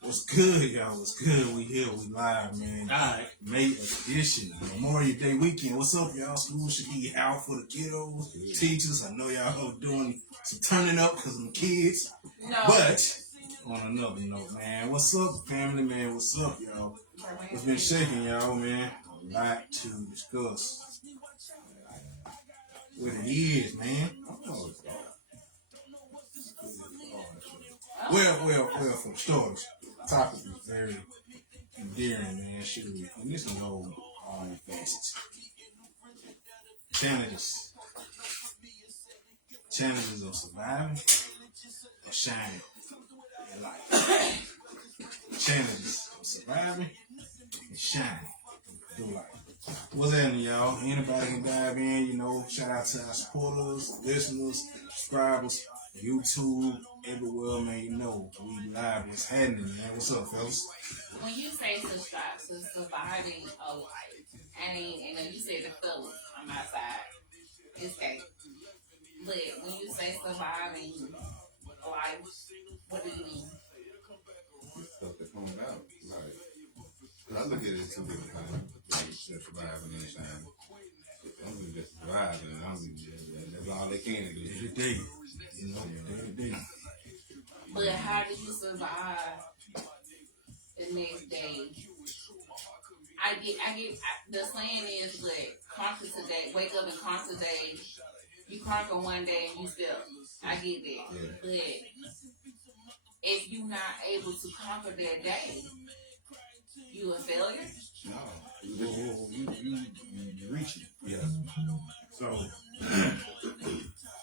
What's good, y'all? What's good? We here, we live, man. Alright, May edition, Memorial Day weekend. What's up, y'all? School should be out for the kiddos, teachers. I know y'all doing some turning up because of the kids. No. But on another note, man, what's up, family, man? What's up, y'all? What's been shaking, y'all, man? A lot to discuss. What it is, man. Well, for starters, the topic is very endearing, man. Shoot, and this can go all facets. Challenges of surviving or shining in life. Challenges of surviving and shining through life. What's happening, y'all? Anybody can dive in, shout out to our supporters, listeners, subscribers, YouTube, everywhere, man, we live. What's happening, man? What's up, fellas? When you say surviving a life, and you said the fellas on my side, it's okay. But when you say surviving a life, what do you mean? Stuff that comes out. Like, I look at it two different times. Surviving and shining. I'm just surviving. That's all they can do. Every day. Every day. But how do you survive the next day? I get. The saying is, but conquer today. Wake up and conquer today. You conquer one day and you still. I get that. Yeah. But if you're not able to conquer that day, you a failure? No. You reaching. Yeah. So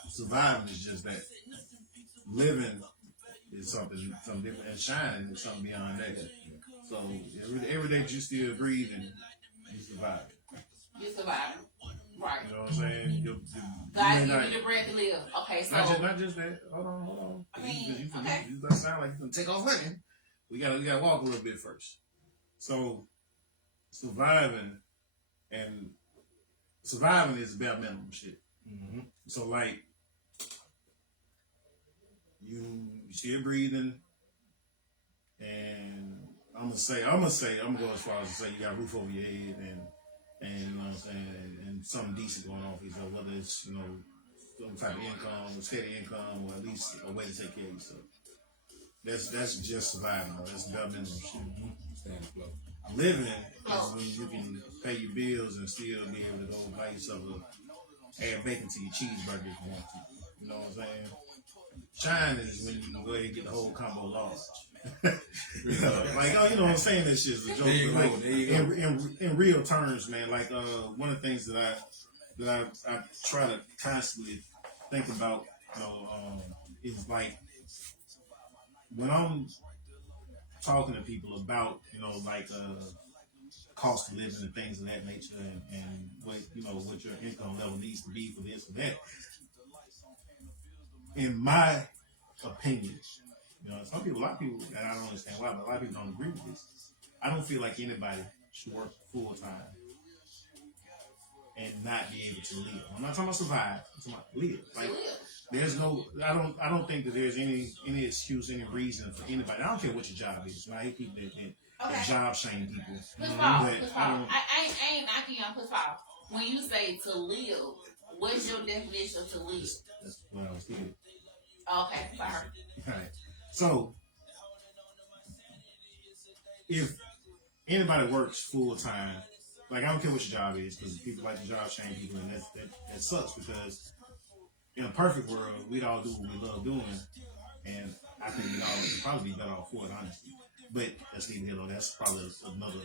surviving is just that. Living is something different, and shining is something beyond that. So every day you still breathing, you survive. You survive, right? You know what I'm saying? God give you the breath to live. Okay, so not just that. Hold on. I mean, You sound like you're gonna take off running. We gotta walk a little bit first. So surviving is bare minimum shit. Mm-hmm. So like you still breathing, and I'm gonna go as far as to say you got a roof over your head and you know what I'm saying, and something decent going on for yourself, whether it's some type of income, steady income, or at least a way to take care of yourself. That's just surviving. That's bare minimum shit. Stand afloat. Living is when you can pay your bills and still be able to go buy yourself add bacon to your cheeseburger if you want to. You know what I'm saying? Shine is when you can go ahead and get the whole combo large. You know what I'm saying? That shit's a joke. But in real terms, man, like one of the things that I try to constantly think about, is like when I'm talking to people about, cost of living and things of that nature, and what your income level needs to be for this and that. In my opinion, a lot of people, and I don't understand why, but a lot of people don't agree with this. I don't feel like anybody should work full time and not be able to live. I'm not talking about survive. I'm talking about live. Like, there's no. I don't think that there's any excuse, any reason for anybody. I don't care what your job is. I hate people that job shame people. I ain't knocking on push off. When you say to live, what's your definition of to live? That's what I was thinking. Okay, sorry. All right. So, if anybody works full time, like, I don't care what your job is, because people like to job shame people, and that sucks, because in a perfect world, we'd all do what we love doing, and I think we'd all probably be better off for it, honestly. But that's neither here nor there. That's probably another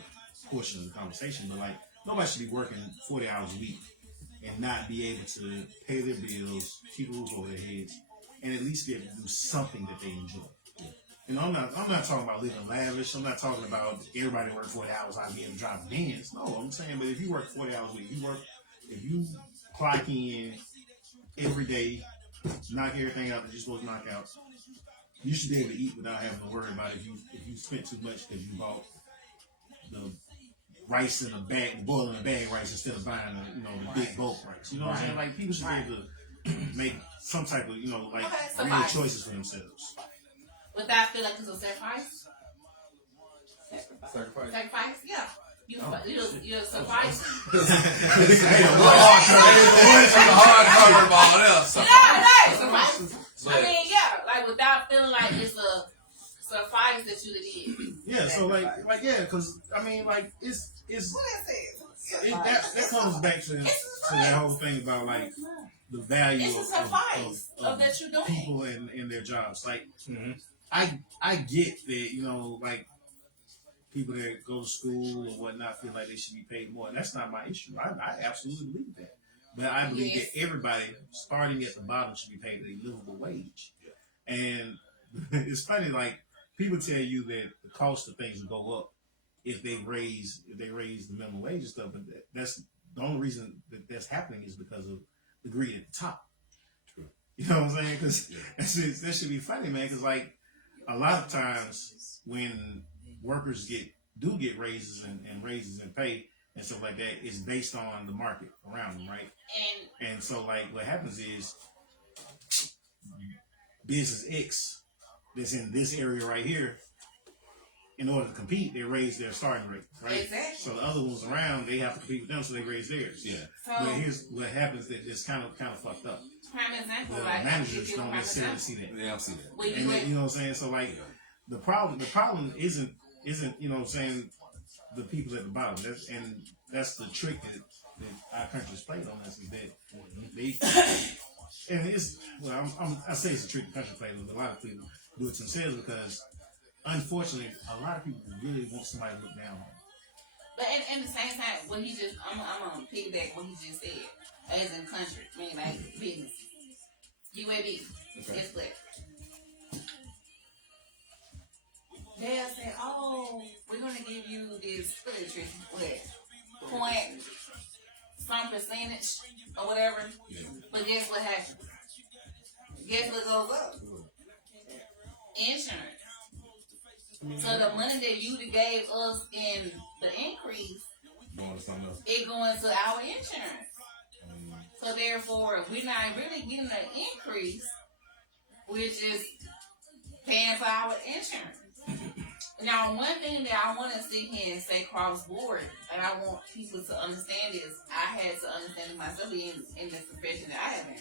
portion of the conversation. But like, nobody should be working 40 hours a week and not be able to pay their bills, keep a roof over their heads, and at least be able to do something that they enjoy. I'm not talking about living lavish. I'm not talking about everybody work 40 hours out be able to drive a Benz. No, I'm saying, but if you work 40 hours a week, if you clock in every day, knock everything out that you're supposed to knock out, you should be able to eat without having to worry about if you spent too much because you bought the rice in a bag, boiling a bag rice instead of buying the big bulk rice. You know what I'm saying? Like, people should be able to make some type of real choices for themselves. Would that feel like it's a sacrifice? Sacrifice. Sacrifice, yeah. You're sufficing. Hard cover all else. Sufficing. But, I mean, yeah, like without feeling like it's a suffice that you did. Yeah, so like yeah, because I mean, like it's What I said. that comes back to that whole thing about like the value It's a suffice of that you're doing. people in their jobs. Like I get that, you know, like people that go to school or whatnot feel like they should be paid more. And that's not my issue. I absolutely believe that. But I believe that everybody starting at the bottom should be paid a livable wage. And it's funny, like people tell you that the cost of things will go up if they raise the minimum wage and stuff, but that's the only reason that that's happening is because of the greed at the top. True. You know what I'm saying? Because that should be funny, man. Because like a lot of times when workers do get raises and raises in pay and stuff like that, it's based on the market around them, right? And so like what happens is business X that's in this area right here, in order to compete, they raise their starting rate, right? Exactly. So the other ones around, they have to compete with them, so they raise theirs. Yeah. So, but here's what happens that it's kind of fucked up. Prime example, The like managers don't necessarily see that. They don't see that. Well, And you know what I'm saying? So like the problem isn't you know what I'm saying, the people at the bottom. That's the trick that our country's played on us, is that they and it's I say it's a trick the country plays, but a lot of people do it themselves because unfortunately a lot of people really want somebody to look down on them. But at the same time, what he just I'm gonna piggyback what he just said. As in country, I mean like business. UAB. Okay. It's what? They'll say, oh, we're gonna give you this point some percentage or whatever. Yeah. But guess what happens? Guess what goes up? Insurance. So the money that you gave us in the increase, Going to something else. it going to our insurance. So therefore, we're not really getting an increase. We're just paying for our insurance. Now, one thing that I want to sit here and say cross board, and I want people to understand is, I had to understand it myself in the profession that I have in.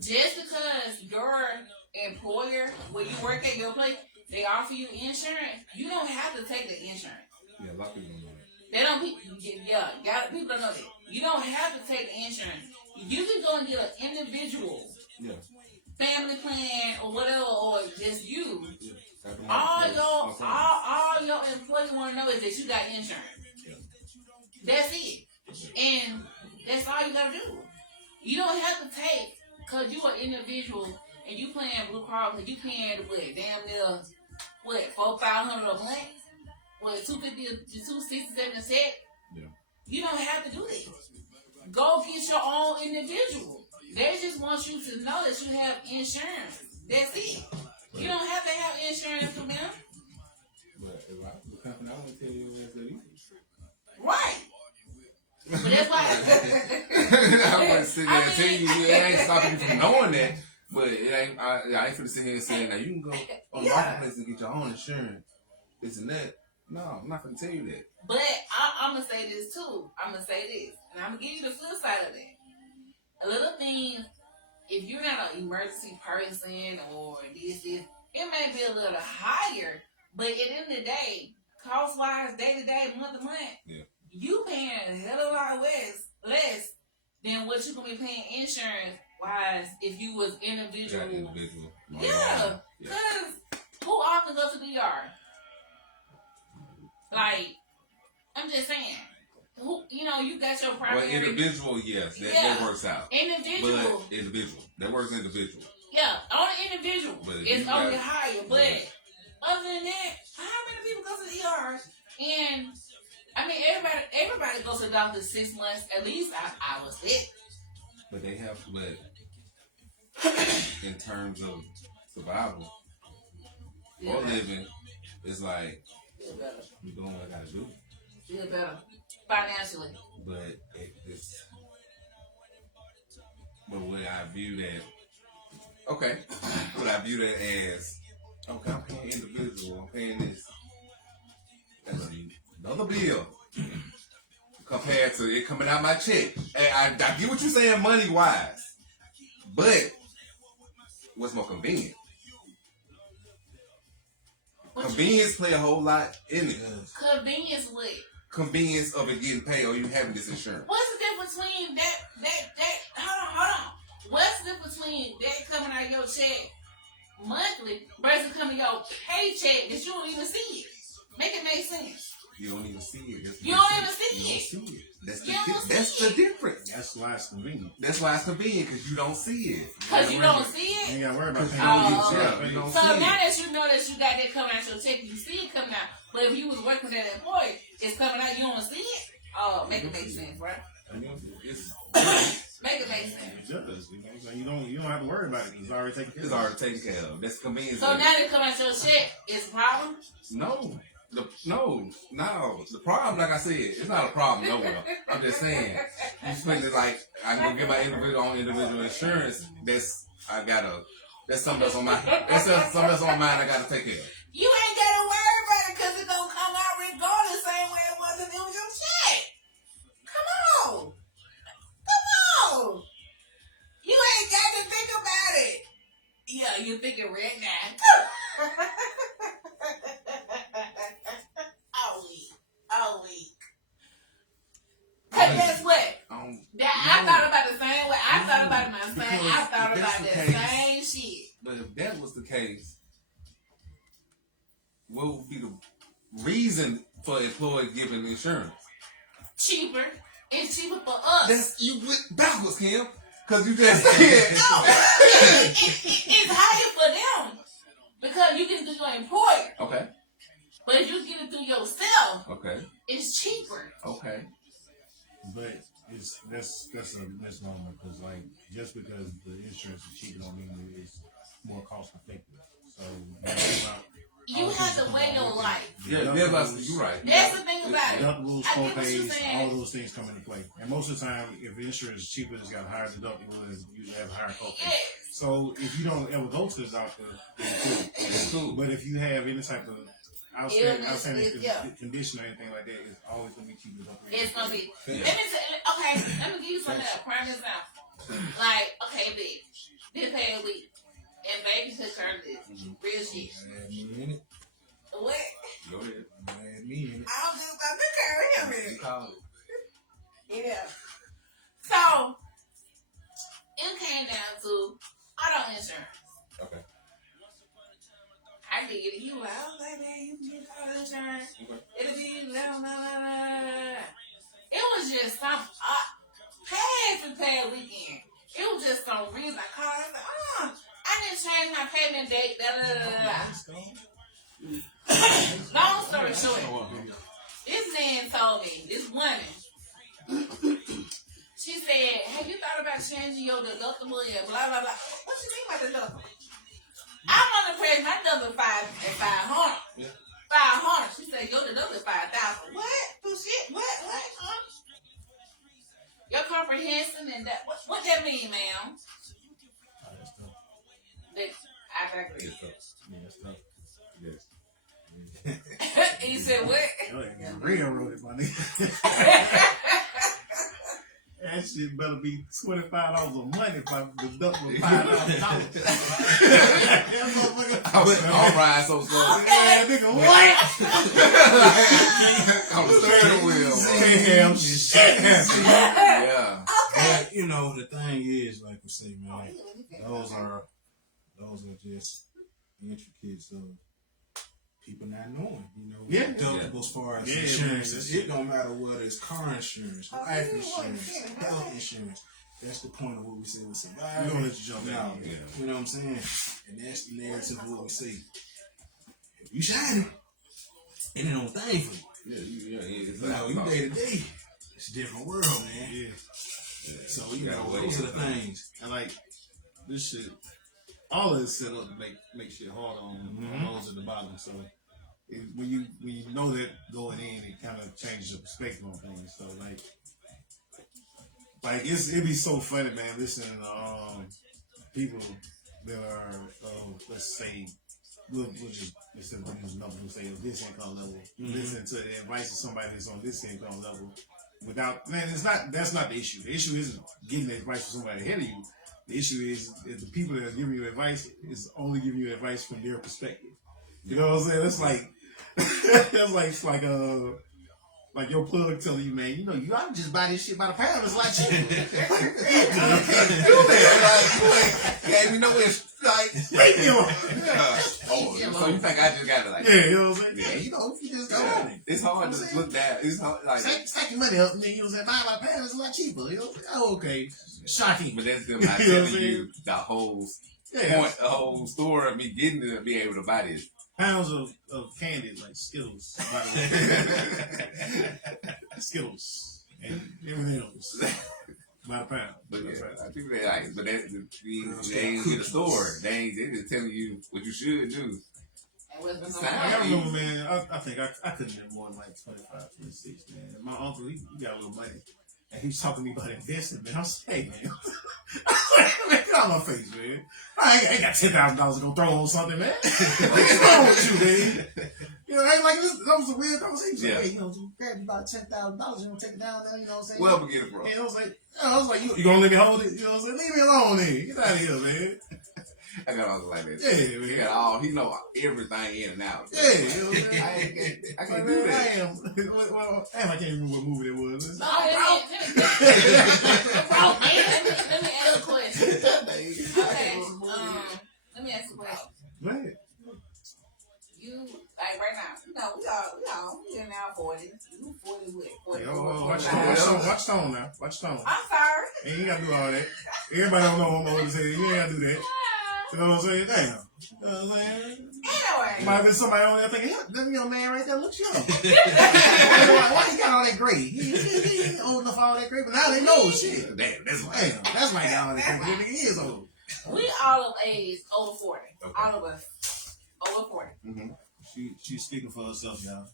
Just because your employer, where you work at your place, they offer you insurance, you don't have to take the insurance. Yeah, a lot of people don't know that. They don't. People don't know that. You don't have to take the insurance. You can go and get an individual family plan or whatever, or just you. All your employees want to know is that you got insurance. That's it, and that's all you gotta do. You don't have to take, cause you an individual and you paying Blue Cross and you paying damn near $4,500 a month. What, $250 to $267 a set? Yeah. You don't have to do this. Go get your own individual. They just want you to know that you have insurance. That's it. You don't have to have insurance from them. But if I was a company, I wouldn't tell you that's that easy. Right. But that's why. I wouldn't sit there and tell you, it ain't stopping you from knowing that. But it ain't. I ain't finna sit here and say, now you can go on the marketplace and get your own insurance. This and that. No, I'm not gonna tell you that. But I'm gonna say this too. I'm gonna say this, and I'm gonna give you the flip side of that. A little thing, if you're not an emergency person or this, it may be a little higher. But at the end of the day, cost wise, day to day, month to month, you paying a hell of a lot less than what you gonna be paying insurance wise if you was individual. Yeah, because who often goes to the DR? Like, I'm just saying, you got your primary. Well, individual, yes, that works out. Individual. But individual. That works individual. Yeah, on an individual. It's only higher. But other than that, how many people go to the ER? And, I mean, everybody goes to the doctor 6 months. At least I was sick. But they have, in terms of survival or living, it's like, feel better. I'm doing what I gotta do. Feel better. Financially. But it's the way I view that. Okay. But I view that as, okay, I'm paying individual, I'm paying this another bill compared to it coming out my check. And I get what you're saying money wise, but what's more convenient? Convenience play a whole lot in it. Convenience what? Convenience of it getting paid or you having this insurance. What's the difference between that? Hold on. What's the difference between that coming out of your check monthly versus coming your paycheck that you don't even see it? Make it make sense. You don't even see it. You don't even see it. That's the difference. That's why it's convenient. That's why it's convenient because you don't see it. Because you don't see You it. ain't gotta worry about paying Oh, you don't So see now it. that you know that you got that coming out your check, you see it coming out. But if you was working with that employee, it's coming out, you don't see it. Oh, make it make sense, right? Make it make sense. It does. You know, you don't have to worry about it. It's already taken care of. It's already taken care of. That's convenient. So now that come out your check, it's a problem? No. No. The problem, like I said, it's not a problem nowhere. I'm just saying, you spend it like I can go get my individual insurance. That's something that's on my mind. I gotta take care of. You ain't gotta worry about it because it's gonna come out regardless, same way it was if it was your check. Come on. You ain't got to think about it. Yeah, you thinking right now. All week. Cause guess what? I thought about the same way. I thought about the same shit. But if that was the case, what would be the reason for employees giving insurance? Cheaper. It's cheaper for us. You went backwards, Kim. Because you just said it's higher for them. Because you get it through your employer. Okay. But if you get it through yourself, okay, it's cheaper. Okay. But that's a misnomer because like just because the insurance is cheaper don't mean that it's more cost effective. So you have to weigh your life. Yeah, you're right. That's the thing about it. Deductibles, co-pays, all those things come into play. And most of the time, if the insurance is cheaper, it's got a higher deductible and you have a higher co-pay. Yes. So if you don't ever go to the doctor, it's cool. But if you have any type of outstanding condition or anything like that, it's always going to be cheaper. It's going to be. Let me give you something, a prime example. Like, okay, bitch, this pay a week. And baby took her this. Real shit. What? Go ahead. I don't think about the carry him in. Yeah. So, it came down to auto insurance. Okay. I did it. You like, I was like, man, you get auto insurance. Okay. It'll be blah, blah, blah, blah. It was just some past weekend. It was just some reason I called. I was like, I didn't change my payment date. Long story short, this man told me, this woman, she said, have you thought about changing your deductible and blah, blah, blah. What you mean by deductible? I'm on the press, my number 500. Yeah. 500. She said, your deductible is 5,000. What? Bullshit? What? Huh? Your comprehension and that. What that mean, ma'am? I agree. It's tough. Yes. He said what? Railroaded, my nigga. That shit better be $25 a month if I deduct $5,000. All right, so slow. Okay. Nigga, what? I'm the steering wheel. Damn shit. Yeah. But, you know, the thing is, like we say, man, those are just intricacies of people not knowing, you know. Yeah. Deductible as far as Yeah, insurance. man, It don't matter whether it's car insurance, life insurance, health insurance. That's the point of what we say with surviving. You don't let you jump out. Yeah. You know what I'm saying? And that's the narrative of what we say. If you shining, it ain't no thing for you. You know, you day to day, it's a different world, man. Yeah. So, you know, those are the things. And like, this shit, all of it's set up to make shit hard on those at the bottom. So when you know that going in, it kind of changes your perspective on things. So like it'd be so funny, man, listening to people that are let's say we'll just instead of using numbers, we'll say this income level. Listen to the advice of somebody that's on this income level. Without that's not the issue. The issue isn't getting advice from somebody ahead of you. The issue is the people that are giving you advice is only giving you advice from their perspective. You know what I'm saying? It's like it's like your plug telling you, man, you ought to just buy this shit by the pound. It's like cheaper. You gave me no make me alone. Yeah. Oh, so you think I just got to like? Yeah, you know what I'm saying? Yeah, if you just go Yeah. on it. It's hard to look down. It's hard, like. Stack your money up, and then you know what I'm saying? Buy by the pound. It's a lot cheaper. You know? Oh, okay. Shocking. But that's them not You know what I'm telling you saying? the whole Yeah. point, the whole story of me getting to be able to buy this. Pounds of candy like Skittles, by the way. Skittles and everything else. By the pound. But yeah, I think they like, but they ain't get a store. They just telling you what you should do. And what's been going I on? remember, man, I think I couldn't have more than like 25, 26, man. My uncle, he got a little money. And he was talking to me about investing, man. I was like, hey, man. I was like, man, get out of my face, man. I ain't got $10,000 to go throw on something, man. What's wrong with you, man? You know, I ain't like this. That was a weird conversation. Yeah. Like, hey, you grab you about $10,000, you gonna take it down there, you know what I'm saying? Well, but get it, bro. And I was like, you gonna let me hold it? You know what I'm saying? Leave me alone then. Get out of here, man. I got all like that. Yeah, man. He got all. He know everything in and out. Yeah, you know what I'm saying? I can't do that. Damn, I can't remember what movie that was. No, let me ask a question. Okay, let me ask a question. Go ahead. You like right now? We in our 40s. You 40 with 44, Watch 45. tone now. Watch tone. I'm sorry. And you gotta do all that. Everybody don't know what I'm older saying. You ain't gotta do that. You know what I'm saying? Damn. You know what I'm saying? Anyway. Might have been somebody on there thinking, yeah, that young man right there looks young. Why he got all that gray? He ain't old enough for all that gray, but now they know shit. Damn, that's why. Damn, that's why he got all that gray. He is old. We all of age over 40. Okay. All of us over 40. Mm-hmm. She's speaking for herself, y'all.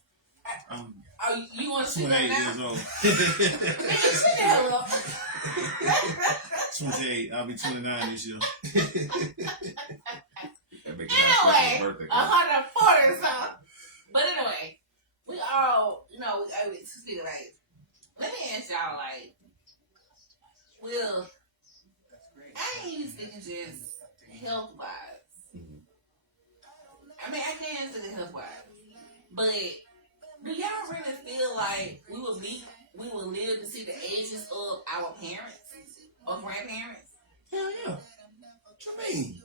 I'm Oh, you want to see 28 that now? years old. Man, shut the hell up. 28. I'll be 29 this year. That make Anyway, birthday. 140 or something. But anyway, we all, speaking of age, let me ask y'all, like, Will, I ain't even thinking just health-wise. Mm-hmm. I mean, I can't think of health-wise. But do y'all really feel like we will live to see the ages of our parents or grandparents? Hell yeah. What you mean?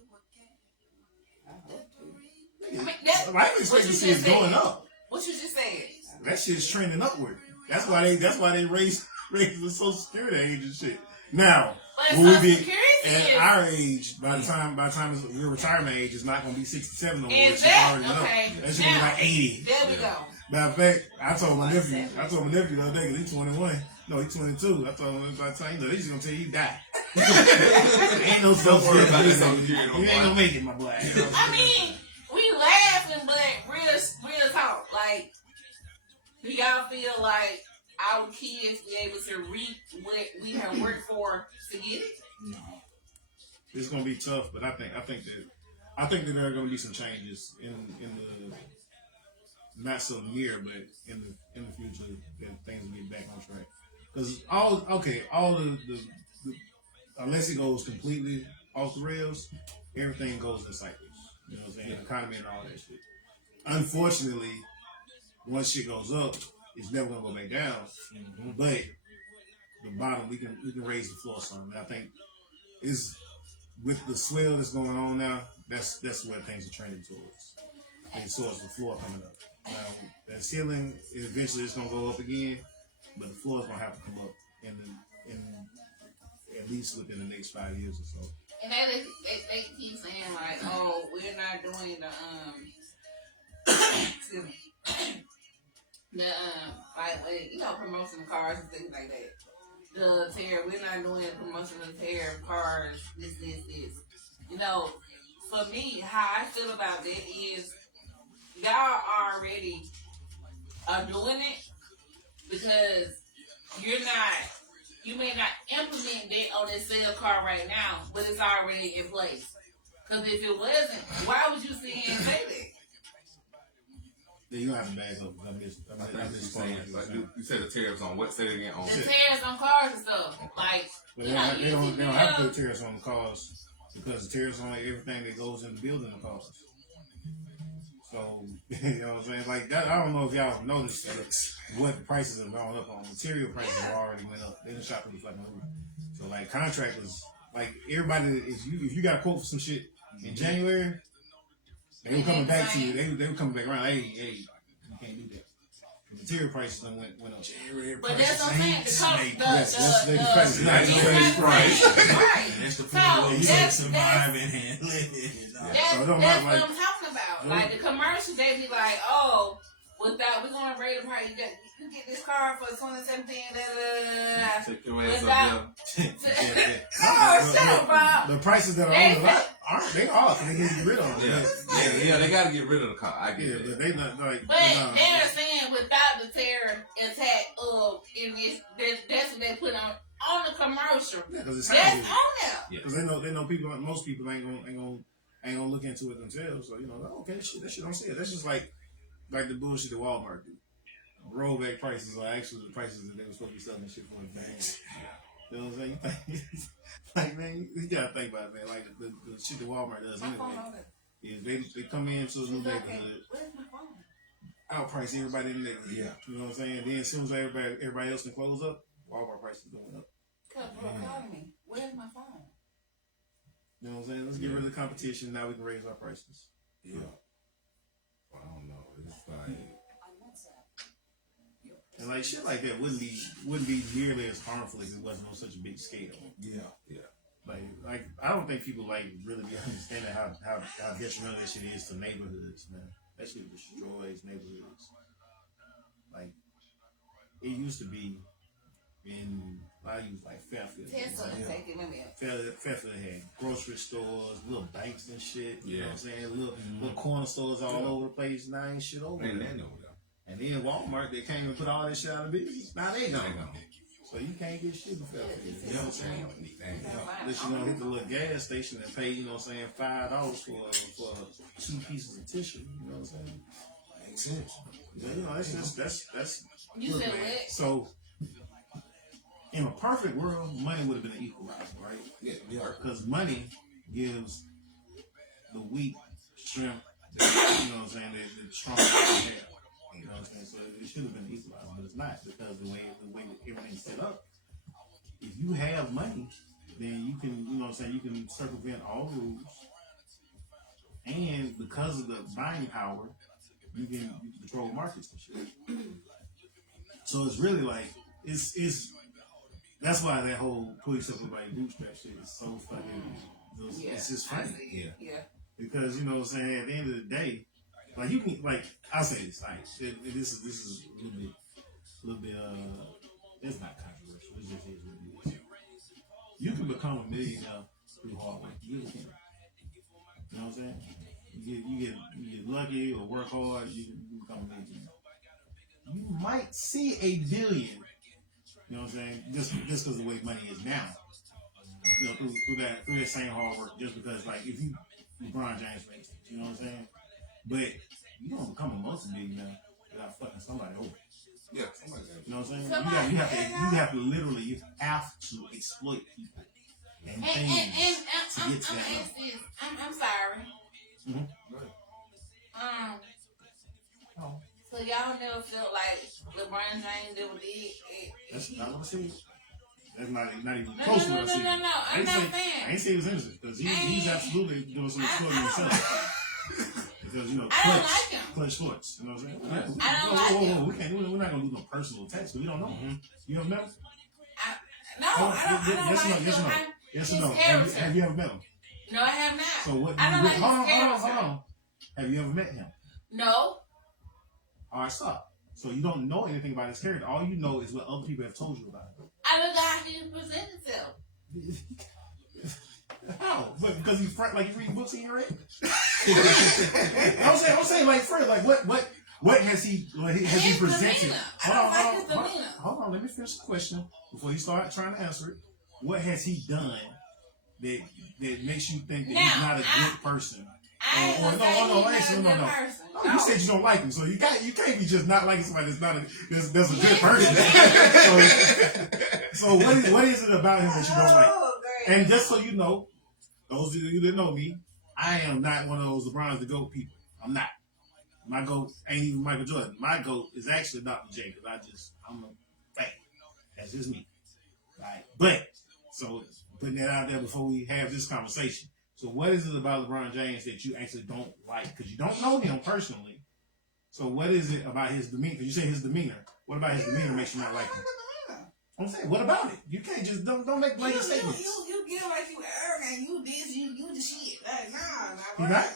I mean, that's Life expectancy is going up. What you just said. That shit's trending upward. That's why they raise the Social Security age and shit. Now, But will we Social be Security at is our age by the time your retirement age is not going to be 67 no more. It's exactly already okay. up. That's going to be like 80. There we go. Matter of fact, I told my nephew the other day because he's 21. No, he's 22. I told him by the time they're just gonna tell you he died. Ain't no Don't worry about it. You ain't gonna make it, my boy. I mean, we laughing, but real talk. Like, do y'all feel like our kids be able to reap what we have worked for to get it? No. It's gonna be tough, but I think that there are gonna be some changes in the not so near, but in the future that things will get back on track. Because all the unless it goes completely off the rails, everything goes in cycles. You know what I'm saying? The economy and all that shit. Unfortunately, once shit goes up, it's never gonna go back down. Mm-hmm. But the bottom, we can raise the floor some. And I think is with the swell that's going on now, that's where things are trending towards. And towards the floor coming up. Now that ceiling eventually it's gonna go up again, but the floor is gonna have to come up in at least within the next 5 years or so. And they keep saying like, oh, we're not doing the excuse me, the promotion of cars and things like that. The tariff, we're not doing the promotion of tariff cars. This. You know, for me, how I feel about that is y'all already are doing it because you may not implement that on this sale car right now, but it's already in place. Because if it wasn't, why would you sit here and say that? Yeah, you don't have to bag up. I I missed think what you're part saying. of Like, it. you said the tariffs on what? Say it again. On The tariffs on cars and stuff. Like, They don't have to put tariffs on the cars because the tariffs on everything that goes into building the cars. So, you know what I'm saying? Like that, I don't know if y'all noticed what the prices have gone up on. Material prices have already went up. They done shot through the fucking roof. So like contractors, like everybody, if you got a quote for some shit in January, they were coming back to you. They were coming back around. Hey, you can't do that. The material prices done went up. but that's what I'm saying. The price. Right. That's the So, people that that's- survive and live it. That's So it don't what matter, I'm talking about. Like the commercials, they be like, "Oh, without we're gonna rate the price. You get this car for 2017." Take your ass up there. Oh, shut up, Bob. The prices that are on the lot aren't. They are. So they can get rid of them. Yeah, they gotta get rid of the car. I Yeah, get but it. they not like. But they're saying without the terror attack in this, that's what they put on the commercial. Yeah, because it's That's happening. on there. Because they know people. Most people ain't gonna look into it themselves. So you know, okay, shit, that shit don't say it. That's just like the bullshit that Walmart do. Rollback prices are actually the prices that they were supposed to be selling shit for in advance. You know what I'm saying? You think, like man, you gotta think about it, man. Like the shit that Walmart does My anyway. phone on there. Is they come into a new It's okay. neighborhood, Where's my phone? outprice everybody in the neighborhood. Yeah. You know what I'm saying? Then as soon as everybody else can close up, Walmart prices going up. Call me. Where's my phone? You know what I'm saying? Let's get rid of the competition. Now we can raise our prices. Yeah. I don't know. It's like And like shit like that wouldn't be nearly as harmful if it wasn't on such a big scale. Yeah. Like I don't think people like really be understanding how detrimental that shit is to neighborhoods, man. That shit destroys neighborhoods. Like it used to be in I use like Fairfield. Tesla Like, take it with me. Fairfield had grocery stores, little banks and shit. You know Yeah. what I'm saying? Little corner stores all over the place. Now ain't shit over ain't there. that no though. And then Walmart, they can't even put all that shit out of business. Now they They don't. gone. So you can't get shit in Fairfield. You know what I'm saying? Damn. Unless you gonna hit the little gas station and pay, you know what I'm saying, $5 for 2 pieces of tissue. You know what I'm saying? Makes sense. But, you know, that's You look, said man. what? So in a perfect world, money would have been an equalizer, right? Yeah. Because money gives the weak strength that, you know what I'm saying, that the strong don't have. You know what I'm saying? So it should have been equalized, but it's not because the way everything's set up. If you have money, then you can, you know what I'm saying, you can circumvent all rules. And because of the buying power, you can control markets and shit. So it's really like it's that's why that whole pull yourself up by your bootstrap shit is so fucking it's just funny. Yeah. Because you know what I'm saying, at the end of the day, like you can like I'll say this, like this is a little bit it's not controversial, it's just is what it is. You can become a millionaire through hard work. You really can. You know what I'm saying? You get lucky or work hard, you can become a millionaire. You might see a billion, you know what I'm saying, just because of the way money is now. You know, through that same hard work, just because like if you LeBron James makes it, you know what I'm saying? But you don't become a multi-millionaire without fucking somebody over. Yeah. Somebody You know what I'm saying? You have to literally exploit people and things to get to that level. I'm sorry. Mhm. So y'all never felt like LeBron James ever did it? That's not what I said. That's not even No, close to no, what I said. no. I'm I not ain't saying. say he was innocent because he's absolutely doing some exploiting himself. Because you know, I don't like him. Clutch Sports. You know what I'm saying? I don't like him. We're not gonna do no personal attacks because we don't know him. You ever met him? No, I don't Yes or no? like Yes or no? him. Yes or his no? character. Have you ever met him? No, I have not. So what? I don't like his hold character. on. Have you ever met him? No. All right, stop. So you don't know anything about his character. All you know is what other people have told you about him. I look how he presents himself. How? But because he's like you read books and you read. I'm saying like Fred, like what has he presented? Demeanor. I don't like his demeanor. Hold on, let me finish the question before you start trying to answer it. What has he done that makes you think that Now, he's not a good person? I ain't gonna no, say no, he's not a actually, good no. person. Oh, you said you don't like him, so you can't be just not liking somebody that's not that's a good Yes, person. yes. so what is it about him that you don't like? Oh, great. And just so you know, those of you that know me, I am not one of those LeBron's the GOAT people. I'm not. My GOAT ain't even Michael Jordan. My GOAT is actually Dr. J, because I'm a fan. That's just me. Right? But, so putting that out there before we have this conversation. So what is it about LeBron James that you actually don't like? Because you don't know him personally. So what is it about his demeanor? Because you say his demeanor. What about his demeanor makes you not like him? I'm saying, what about it? You can't just don't make blanket statements. You get like you arrogant. You this. You the shit. Like You nah. not?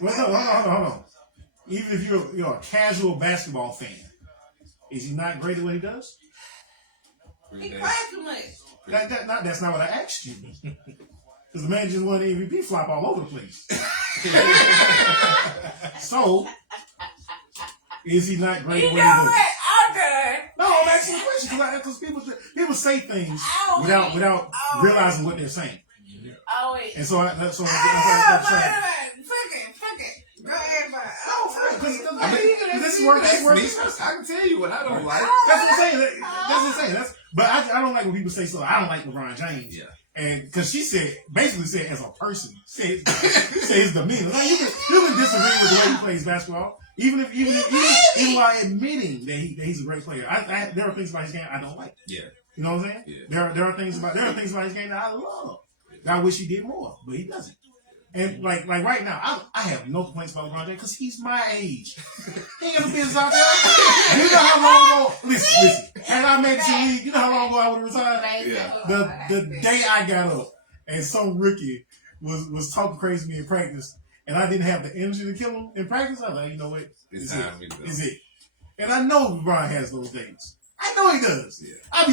Well, no, hold on. Even if you're a casual basketball fan, is he not great at what he does? He cries too much. That's not what I asked you. Because the man just won the MVP flop all over the place. So, is he not great You at know what he does? what? Okay. No, I'm asking the question because people say things without realizing what they're saying. Oh, wait. And so that's what I'm saying. Fuck it. Go ahead, bro. This is where That's me. I can tell you what I don't like. That's what I'm saying. That's what I'm saying. But I don't like when people say so. I don't like LeBron James. Yeah. And because she basically said as a person, says his demeanor. Like you can disagree with the way he plays basketball, even while admitting that he's a great player. There are things about his game I don't like. Yeah. You know what I'm saying? Yeah. There are things about his game that I love. That I wish he did more, but he doesn't. And like right now, I have no complaints about LeBron James because he's my age. He ain't got no business out there. You know how long ago? Listen. Had I made it to the league, you know how long ago I would have retired? Yeah. The day I got up and some rookie was talking crazy to me in practice, and I didn't have the energy to kill him in practice, I was like, you know what? It's time. It's it. And I know LeBron has those days. I know he does. Yeah. I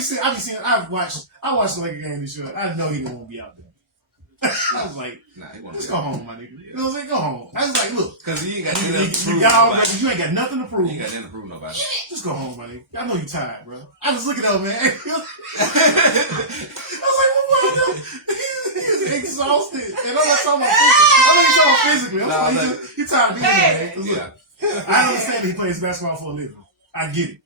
watched the Lakers game this year. I know he won't be out there. I was like, just go home, my nigga. You know what I'm saying? Go home. I was like, look. Because you ain't got nothing to prove. You ain't got nothing to prove. You ain't got nothing to prove nobody. Just go home, my nigga. I know you tired, bro. I was looking up, man. I was like, what? He's exhausted. And I'm not talking about physically. I'm not even talking physically. I'm like, he's tired of being there, man. Look, I understand that he plays basketball for a living. I get it.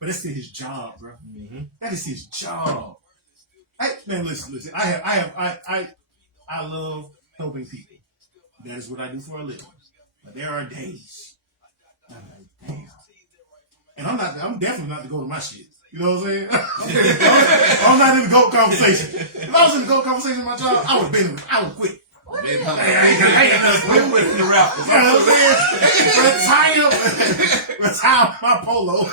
But that's still his job, bro. Mm-hmm. That is his job. Man, listen. I love helping people. That is what I do for a living. But there are days I'm like, damn. And I'm definitely not to go to my shit. You know what I'm saying? I'm not in the GOAT conversation. If I was in the GOAT conversation with my job, I would quit. I ain't nothing with the rappers. You know what I'm saying? Retire my polo.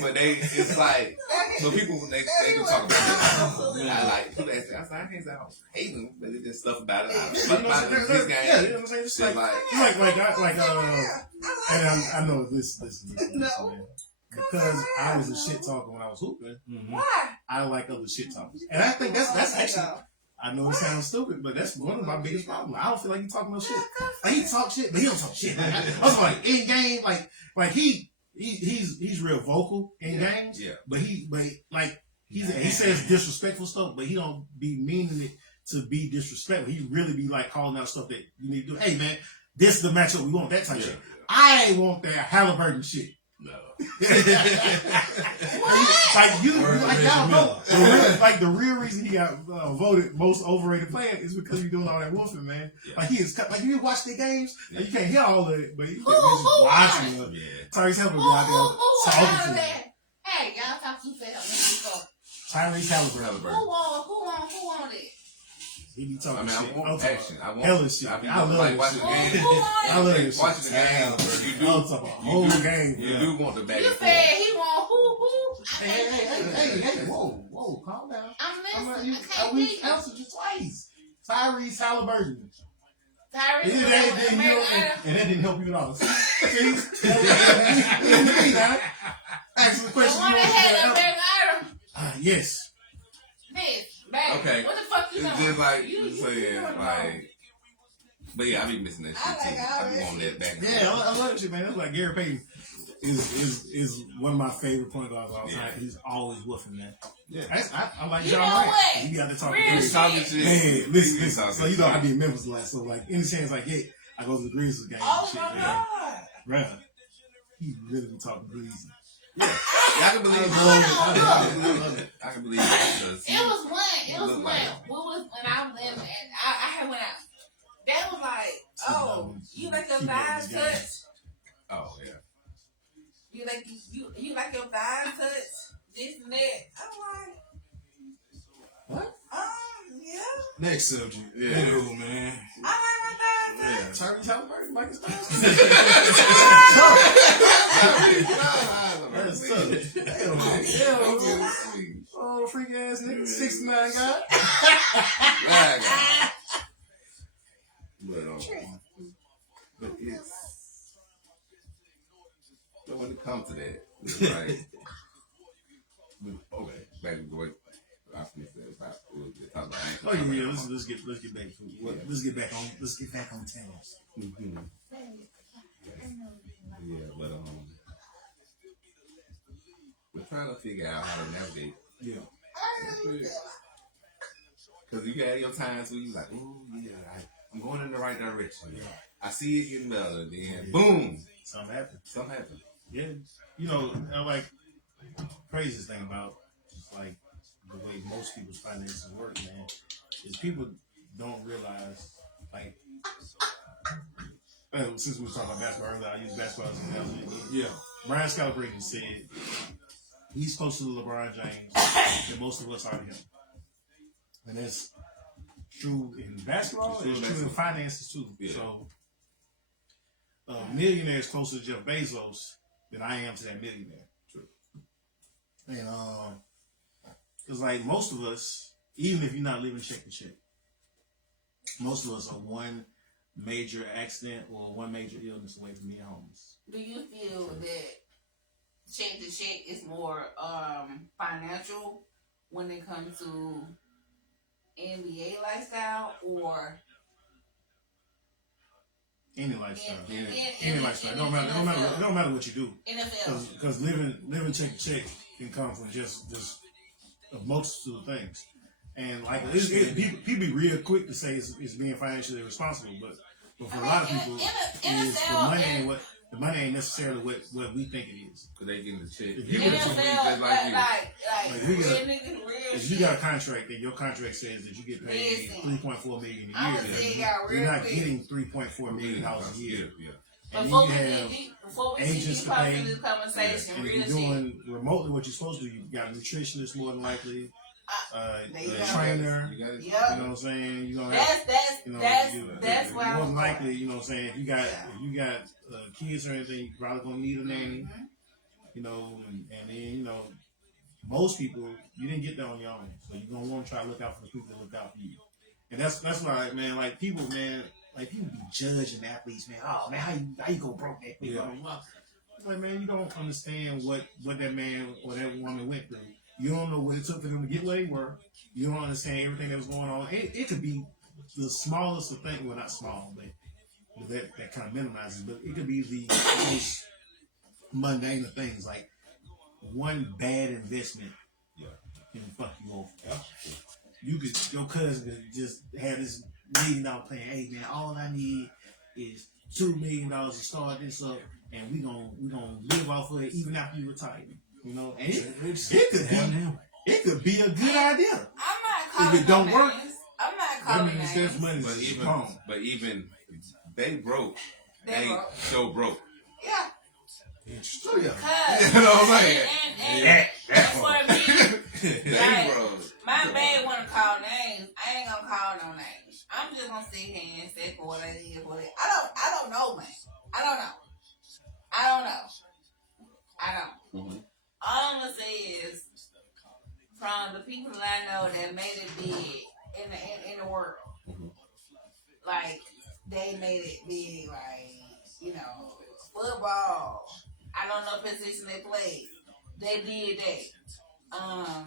But it's like, so people, they do talk about it. I like, people ask, I can't say I don't hate them, but it's just stuff about it. But about this game, yeah, you know what I'm saying? It's and I know this, man. Because I was a shit talker when I was hooping. Why? I like other shit talkers. And I think that's actually, I know it sounds stupid, but that's one of my biggest problems. I don't feel like he talking no shit. Like he talk shit, but he don't talk shit. I was like, in game, like he's real vocal in games. Yeah. But he says disrespectful stuff, but he don't be meaning it to be disrespectful. He really be like calling out stuff that you need to do. Hey man, this is the matchup we want, that type of shit. I ain't want that Halliburton shit. No. Y'all know. The real reason he got voted most overrated player is because he's doing all that woofing, man. Yeah. Like he is, like you watch the games, like, you can't hear all of it, but you can just watching it. Tyrese Halliburton talking to him. Hey, y'all talk too fast. Tyrese Halliburton. Who won it? He be talking shit. I want action. I want hella shit. I love like watching the game. I love this watching the game. You do. I'm talking about whole game. You do want the back. You said he won who? Hey, whoa, calm down. I'm listening. We answered you twice. Tyrese Halliburton. Tyrese. And that didn't help you at all. See? Ask the question. The one that had a big item. Yes. This. Man, okay. What the fuck you know? It's just like you saying, like, but yeah, I be missing that shit too. I be on that back. Yeah, I love that shit, man. That's like Gary Payton. is one of my favorite point guards of all time. He's always woofing, man. Yeah. I like You John know Wright. what? He be out there talking Real crazy. shit. Talking shit. Man, listen. He So talking you know I shit. be in Memphis a lot. So like any chance I get, I go to the Grizzlies game Oh and shit. my Man. god. Bruh, he really be talking breezy. Yeah, I can believe it. I can believe it because It was one. It was look one. like- We was when I was in. I had went out. That was like, oh, you like your thighs touch? oh yeah. You like you like your thighs touch? This and that. I'm like, What? Yeah. Next subject. Yeah. Anywho, man. I like my thighs. Yeah. Charlie Halliburton, Michael Stiles. That's tough. Damn, oh, freak ass nigga, 69 guy. But it's so when it comes to that, it's like okay, back to what I finished that about talking about. Oh yeah, let's get back to let's get back on task. Mm-hmm. Yeah, but we're trying to figure out how to navigate. Yeah. Because you got your times where you like, oh yeah, I'm going in the right direction. Yeah. I see it getting better. Then boom, Something happened. something happened. Yeah. You know, I like craziest thing about just like the way most people's finances work, man, is people don't realize like since we were talking about basketball earlier, I use basketball as an analogy. Yeah. Brian Scalabrine said he's closer to LeBron James than most of us are to him. And that's true in basketball, and it's true in finances too. Yeah. So a millionaire is closer to Jeff Bezos than I am to that millionaire. True. And because like most of us, even if you're not living check to check, most of us are one major accident or one major illness away from being homeless. do you feel that check to check is more financial when it comes to NBA lifestyle or Any lifestyle, In- any in- lifestyle. in- It don't matter what you do. NFL? Because living check to check can come from just a multitude of things. And like people be real quick to say it's being financially responsible, but for a lot of people, the money ain't necessarily what we think it is. Because they getting the check. If you get a check, NFL, like we real got- niggas, real if you shit. got a contract and your contract says that you get paid Listen. $3.4 million a I'ma year, tell then y'all real you're not quick. getting $3.4 million a year. Yeah. And Before then we you have get before we agents get to deep pay. into this conversation, And if real you're shit. doing remotely what you're supposed to do, you got a nutritionist more than likely, There you a go. trainer. You got it. You Yep. know what I'm saying? You're gonna have, That's why more I'm than likely, you know what I'm saying? If you got kids or anything, you're probably gonna need a nanny. Mm-hmm. You know, and then most people you didn't get there on your own, so you're gonna want to try to look out for the people that look out for you. And that's why, man, like people, man. Like people be judging athletes, man. Oh man, how you go broke that quick? It's like, man, you don't understand what that man or that woman went through. You don't know what it took for them to get where they were. You don't understand everything that was going on. It could be the smallest of things. Well, not small, but that kind of minimizes. But it could be the most mundane of things, like one bad investment can fuck you over. Your cousin could just have this $1 million plan. Hey man, all I need is $2 million to start this up, and we gonna live off of it even after you retire. You know, and it could be a good idea. I'm not calling If it don't no work, names. I'm not I calling mean, names. that's money. But even they broke. They They broke. so broke. Yeah. Oh yeah. Cause You know what I'm saying? And for me, They Right. broke. my bad want to call names. I ain't gonna call no names. I'm just gonna sit here and say for what I did, for it. I don't know, man. I don't know. Mhm. All I'm gonna say is, from the people that I know that made it big in the world, like they made it big, like football. I don't know position they played. They did that.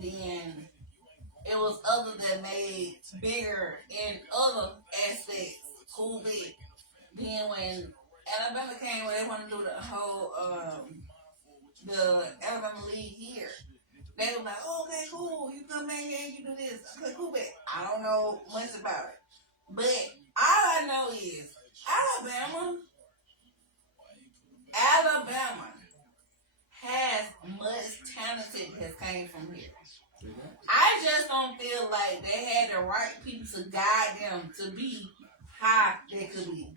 Then it was others that made bigger in other aspects, cool big. Then when Alabama came where they want to do the whole the Alabama League here. They were like, oh, okay, cool. You come back here and you do this. Okay, cool, bet. I don't know much about it. But all I know is Alabama has much talented has came from here. I just don't feel like they had the right people to guide them to be how they could be.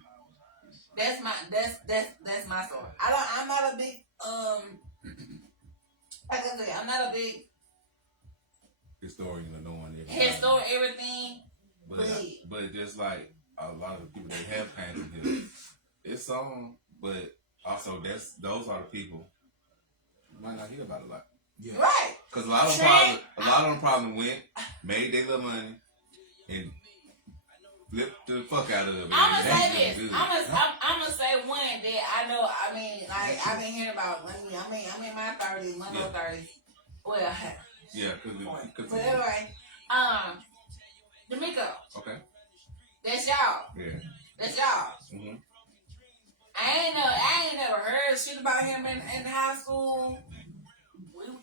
That's my story. I'm not a big like I said, I'm not a big historian of knowing everything. historian everything. But just like a lot of the people that have came from here, it's some, but also those are the people you might not hear about a lot. Yeah. Right. Because a lot of them probably went, made their little money, and flipped the fuck out of it. I'm gonna say this. I'm gonna say one that I know. I mean, like I've been hearing about. I'm in my 30s, my low 30s. Well, yeah, but anyway, D'Amico. Okay. That's y'all. Yeah. That's y'all. Mm-hmm. I ain't never heard shit about him in high school.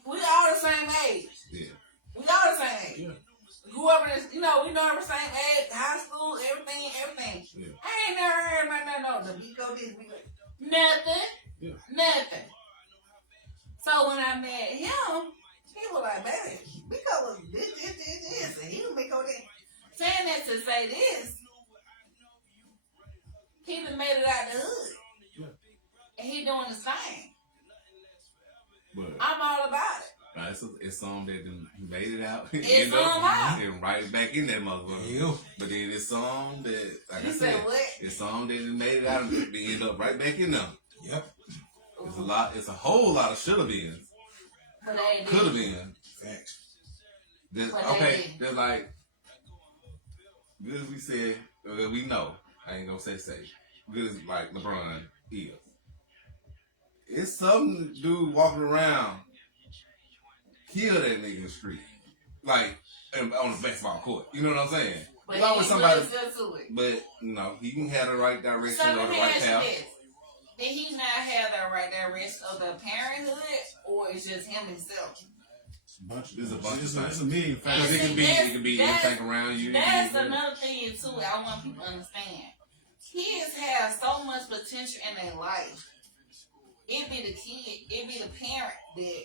We all the same age. Yeah. We all the same age. Yeah. Whoever is, we know the same age, high school, everything. Yeah. I ain't never heard about the Biko this, Biko. Nothing. Yeah. Nothing. So when I met him, he was like, baby, Biko was this, and he was Biko this. Saying that to say this, he done made it out the hood. Yeah. And he doing his thing. But I'm all about it. it's some that done made it out. It's some out. And right back in that motherfucker. Yeah. But then it's some that, like You I said said, what? it's some that done made it out and they end up right back in there. Yep. It's a whole lot of should have been, But they ain't could have did. been. Facts. They're like, good as we said, we know. I ain't gonna say. Good as like LeBron is. It's some dude walking around, kill that nigga in the street, like on the basketball court. You know what I'm saying? But There's always he somebody, really stood to it. but he can have the right direction So or let the me right ask you path. this. Did he not have the right direction of the parenthood, or it's just him himself? There's a million Because factors. it can be anything around you. That's another thing too. I want people to understand. Kids have so much potential in their life. It be the kid, it be the parent that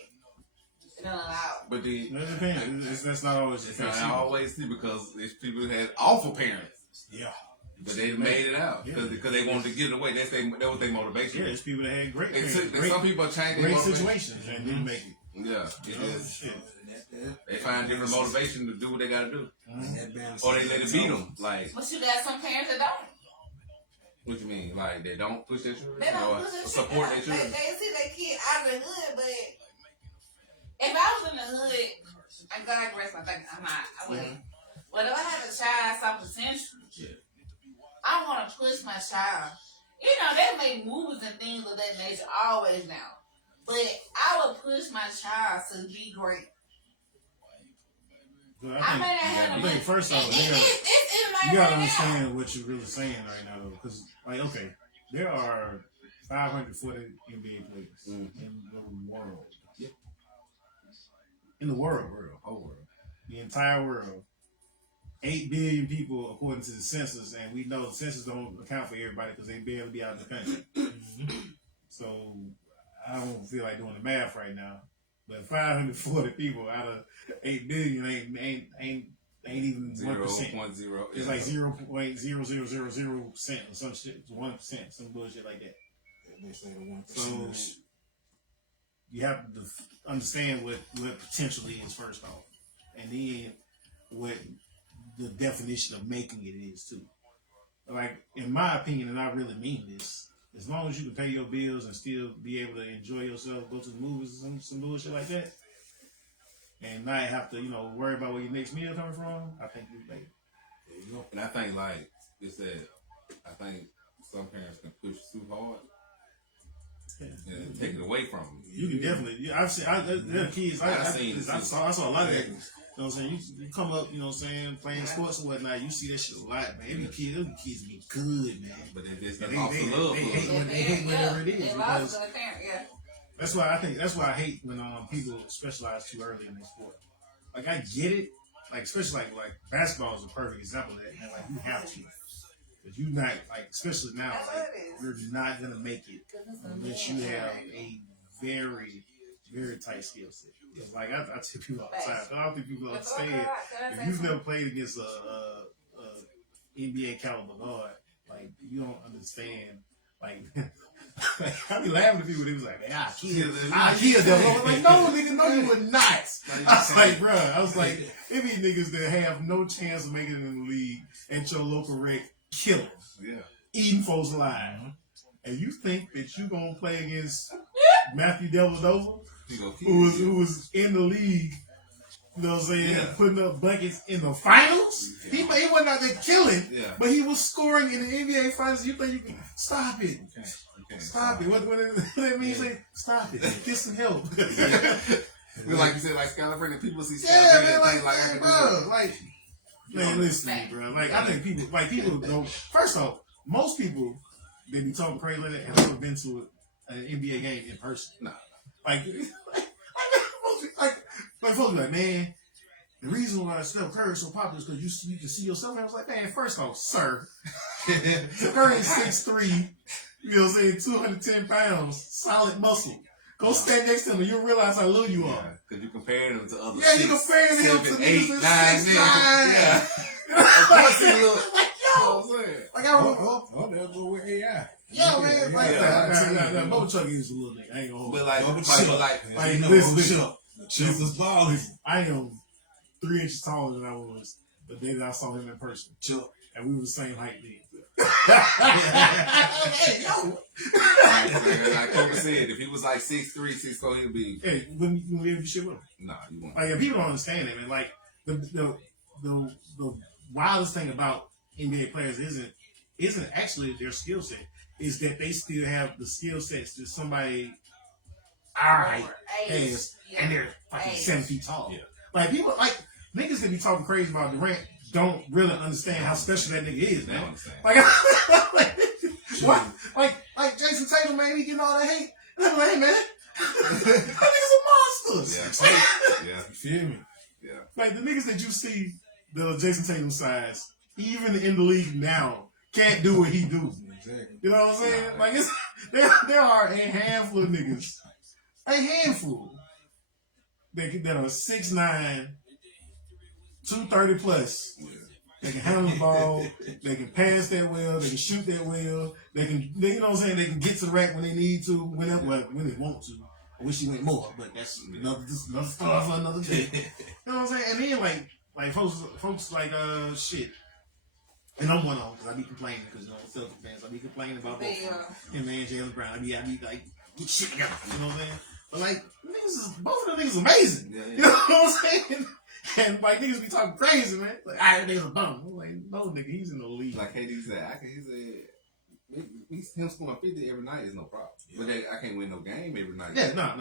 don't allow. But That depends. That's not always the it's case. not always see because it's people who had awful parents, Yeah. but they made it out Yeah. because they wanted to get it away. That was their motivation. Yeah, there's people that had great, And great, some people are changing great motivation. situations and didn't make it. Yeah, it You know, is. shit. They find different motivation to do what they got to do, or they let it beat them. Like, But you got some parents that don't. what you mean? Like they don't push their children They don't or push their support their children. children? They see their kid out of the hood, but if I was in the hood, I digress. I think I'm not. I wouldn't. But if I have a child, some potential, Yeah. I want to push my child. You know, they make movies and things of that nature always now. But I would push my child to be great. So I may not have I the think money. first off, It's in my you gotta right now. understand what you're really saying right now, though, because okay, there are 540 NBA players in the world. Yep. In the world, Whole world. the entire world. 8 billion people according to the census, and we know the census don't account for everybody because they barely be out of the country. So I don't feel like doing the math right now. But 540 people out of 8 billion ain't even 1%. 0.0. It's like 0.0000% or some shit, 1%, some bullshit like that. They say the 1%. So you have to understand what potential is first off, and then what the definition of making it is too. Like in my opinion, and I really mean this, as long as you can pay your bills and still be able to enjoy yourself, go to the movies, some bullshit like that, and not have to worry about where your next meal coming from, I think you make it. There you go. And I think like you said, I think some parents can push too hard and take it away from them. You can definitely. I've seen. There are kids. I saw a lot of that. You know what I'm saying? You come up, you know what I'm saying, playing sports and whatnot, you see that shit a lot, man. Every kids be good, man. But if it's And the loss of love, they for hate it. when- they hate whatever it is, They because- lost their parent, yeah. That's why I hate when people specialize too early in their sport. Like I get it, like especially like basketball is a perfect example of that. And like you have to, because you not like especially now, That's like what it is. you're not gonna make it unless you have a very very tight skill set. It's like I tell people all the time. I don't think people understand. If you've never played against a NBA caliber guard, like you don't understand. Like I be laughing at people. They was like, "Man, I killed them." I was like, "No, nigga, no, you would not." I was like, "Bruh," I was like, "There be niggas that have no chance of making it in the league at your local rec, kill them, Yeah. eating folks alive." And you think that you gonna play against Matthew Dellavedova, He gonna kill who was in the league, you know what I'm saying, Yeah. putting up buckets in the finals? He wasn't out there killing, Yeah. but he was scoring in the NBA finals. You think you can stop it? Okay. Stop it. What that means? Say, stop it. Get some help. Like you said, like Skylar Brandon, people see Skylar Yeah, Brandon man, think like, I can do bro, it. like, man, listen to me, bro. Like, I think people don't. First off, most people they be talking crazy like that have never been to an NBA game in person. Nah. Like folks be like, man, the reason why Steph Curry is so popular is because you can see yourself. And I was like, man, first off, sir, Steph Curry is 6'3", you know what I'm saying, 210 pounds, solid muscle. Go stand next to him and you'll realize how little you are. Because you comparing them to other Yeah, you six, comparing him to 7, niggas 8, that's 9, 6'9". Yeah. Of course he look. Like, You know yo, what I'm saying? like I remember, Oh, they'll go with AI. yo, man, like Yeah. nah, Bubba Chuck is a little nigga. I ain't gonna hold But you. like, Like, you know, listen, Chip was balling. I am 3 inches taller than I was the day that I saw him in person. Chip. And we were the same height then. Hey, yo. Like Kobe said, if he was like 6'3", 6'4", he'd be. Hey, when we ever shit with him. Nah, you won't. Like, yeah, people don't understand that, man. Like, the wildest thing about NBA players isn't actually their skill set. Is that they still have the skill sets that somebody our height has, and they're fucking 7 feet tall. Yeah. Like, people, like, niggas that be talking crazy about Durant don't really understand how special that nigga is, They don't man. understand. Like Jason Tatum, man, he getting all that hate. And I'm like, hey, man, that niggas are monsters. Yeah. You feel me? Yeah. Like, the niggas that you see, the Jason Tatum size, even in the league now, can't do what he do. Exactly. You know what I'm saying? Like, it's there are a handful of niggas, a handful, that are 6'9", 230 plus. Yeah. They can handle the ball. They can pass that well. They can shoot that well. They you know what I'm saying? They can get to the rack when they need to, when they want to. I wish he went more, but that's another story for another day. You know what I'm saying? And then like folks like shit. And I'm one of them because I be complaining because you know Celtic fans. I be complaining about both him and Jaylen Brown. I be like get shit together. You know what I'm saying? But like both of them niggas amazing. Yeah. You know what I'm saying? And like niggas be talking crazy, man. Like, niggas a bum. I'm like, no, nigga, he's in the league. Like KD said, him scoring 50 every night is no problem. But I can't win no game every night. Yeah, no.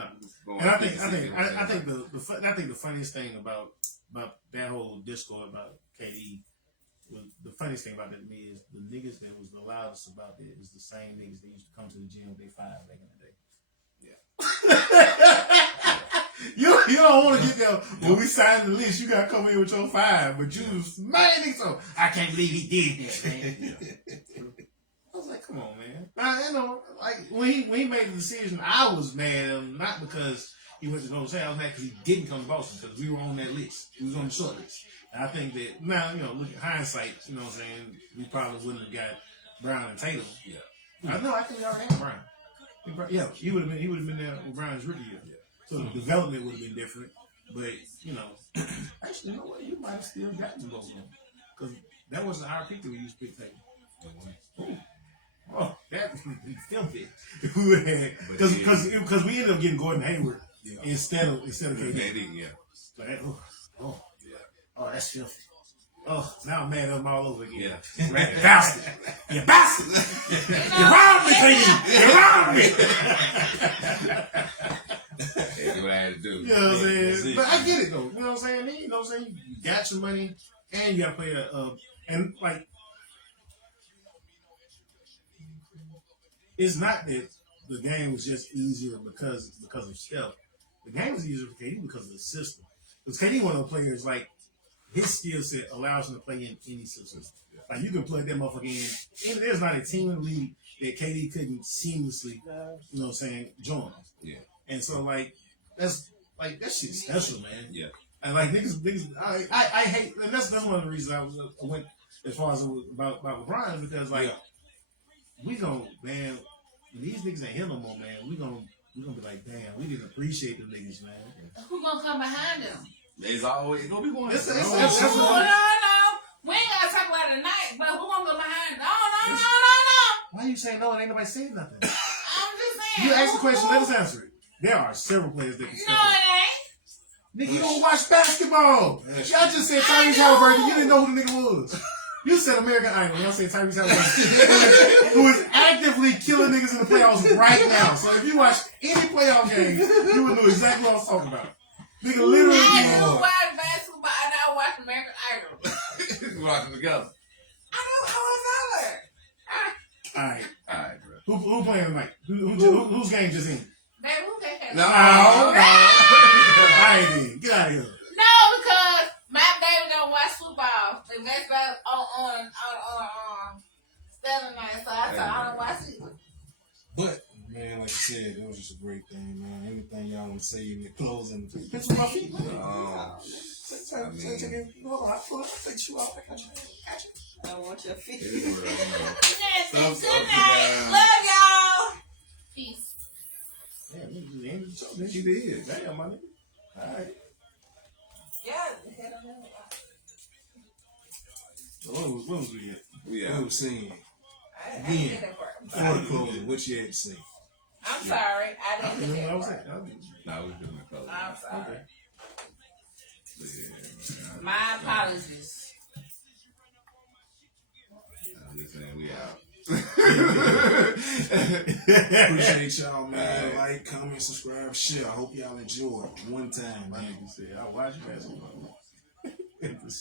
Going And I 50, think the funniest thing about that whole discord about KD, the funniest thing about that to me is the niggas that was the loudest about that is the same niggas that used to come to the gym with their 5 back in the day. Yeah. You don't want to get there when we signed the list. You got to come in with your 5, but you was mad. So I can't believe he did that, man. I was like, come on, man. I know, like when he made the decision, I was mad at him not because he went to Golden State. I was mad because he didn't come to Boston because we were on that list. We was on the short list. And I think that now, you know, look at hindsight. You know what I'm saying? We probably wouldn't have got Brown and Tatum. Yeah. I know. I think y'all had Brown. Yeah, he would have been there with Brown's rookie year. So the development would have been different, but you know, actually, you know what? You might have still gotten both of them because that wasn't our pick that we used to pick Tatum. Oh, that was filthy. We would have because we ended up getting Gordon Hayward instead of KD. Yeah. Like, oh, that's filthy. Oh, now I'm mad at him all over again. Yeah. Right, bastard! You bastard! You robbed me, KD! You robbed me! what I had to do. You know what I'm That's saying? it. But I get it though. You know what I'm saying? You know what I'm saying? You got your money and you gotta play and like it's not that the game was just easier because of Steph. The game was easier for KD because of the system. Because KD one of the players like his skill set allows him to play in any system. Like you can plug that motherfucker in. Even there's not a team in the league that KD couldn't seamlessly, you know what I'm saying, join. Yeah. And so like that's like that shit's special, man. Yeah. And like niggas I hate and that's one of the reasons I went as far as about LeBron because like we gon' man when these niggas ain't here no more, man, we gonna be like, damn, we didn't appreciate them niggas, man. Who gonna come behind them? There's always gonna be one. It's- No, it's- we ain't gotta talk about it tonight, but who gonna go behind? No. Why you saying no and ain't nobody saying nothing? I'm just saying. You asked the question, let us answer it. There are several players that can step No, up. it Nigga, you don't watch basketball. Y'all just said Tyrese Halliburton. You didn't know who the nigga was. You said American Idol. Y'all said Tyrese Halliburton, who is actively killing niggas in the playoffs right now. So if you watch any playoff games, you would know exactly what I was talking about. Nigga, literally. I do watch basketball and I watch American Idol. We watch them together. I don't know All right. Alright, bro. Who playing tonight? Whose game just ended? Baby, who take that? No. All right, then. Get out of here. No, because my baby don't watch football. The basketball on Saturday night, so I thought I don't watch it. But man, like I said, it was just a great thing, man. Anything y'all want to say in the closing? Piss with my feet, man. Hold on, I'll take you out. I got you. I want your feet. It is what it is. Yes, Thumbs good up, night. guys. Love y'all. Peace. Damn, you just ended the show, didn't She you? did. Damn, my nigga. All right. Yeah. What was we at? Yeah. What was saying? I didn't Again. get that part. Before the closing, what you had to say? I'm sorry. I I didn't don't get know what I that was part. at. No, we doing the color. I'm sorry. Yeah, man. My apologies. I'm just saying we out. Appreciate y'all, man. Alright. Like, comment, subscribe, share. I hope y'all enjoyed. One time, My man. nigga said, I watch basketball. The Chiefs